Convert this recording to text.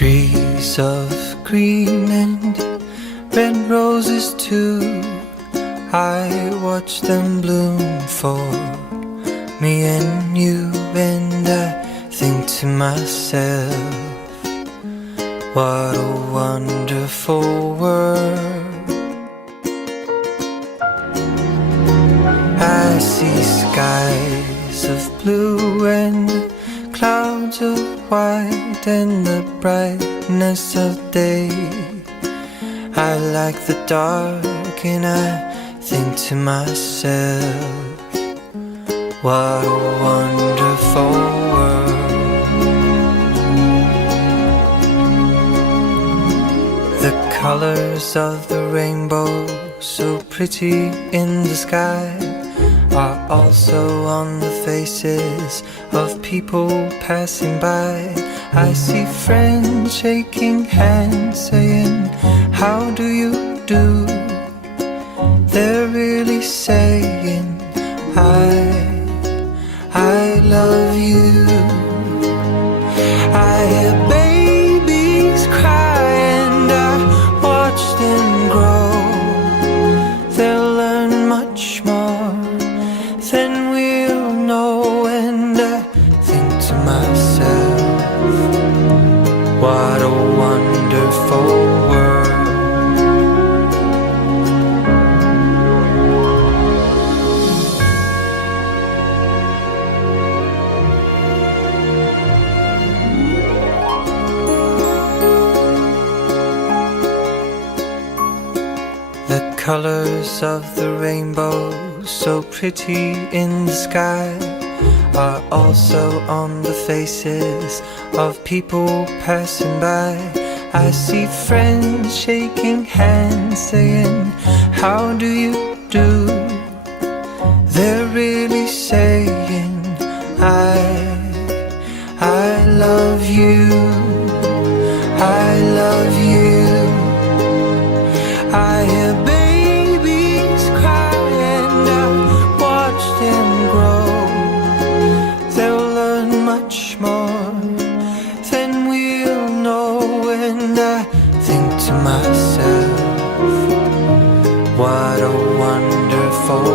Trees of green and red roses too, I watch them bloom for me and you. And I think to myself, what a wonderful world. I see skies of blue and clouds of white and the brightness of day. I like the dark and I think to myself, what a wonderful world. The colors of the rainbow, so pretty in the sky, are also on the faces of people passing by. I see friends shaking hands, saying, how do you do? They're really saying, I love you. I hear babies cry and I watch them grow. They'll learn much more than we'll know. And I think to myself, what a wonderful world. The colors of the rainbow, so pretty in the sky, are also on the faces of people passing by. I see friends shaking hands, saying, how do you do? They're really saying, I love you. I love you. I hear babies cry and I watch them grow. They'll learn much more than we'll know. And I think to myself, what a wonderful